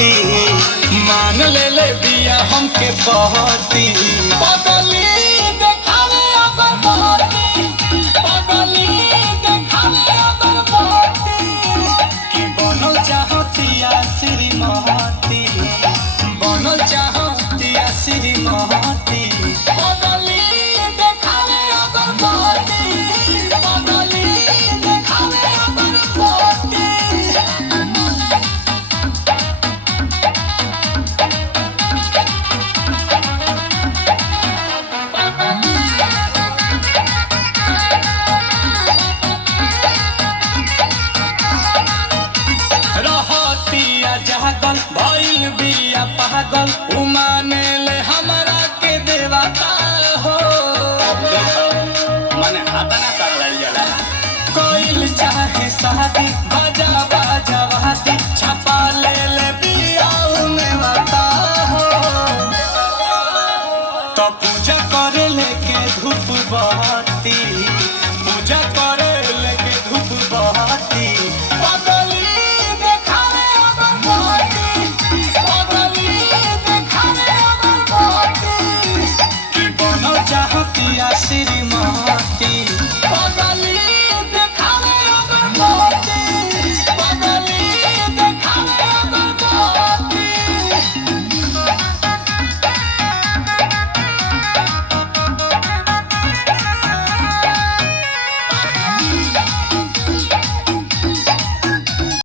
रहती मान ले बिया हमके बहती पगली देखावे अगर बहती पगली देखावे अगर बहती कि बनल चाहतिया श्रीमती बनल चाहतिया श्रीमती पगली देखावे अगर बहती पगली देखावे अगर बहती रहतिया जागल भइल बिया पागल उमाने ले हमरा के देवता हो मने हाथा ना कर रही जला कोइल चाहे शादी बाजा बाजा वादी छपा ले बिया में बता हो तो पूजा करे लेके धूप बहती पूजा करे लेके धूप बहती पगली देखावे अगर बहती पगली देखावे अगर बहती कि बनल चाहतिया श्रीमती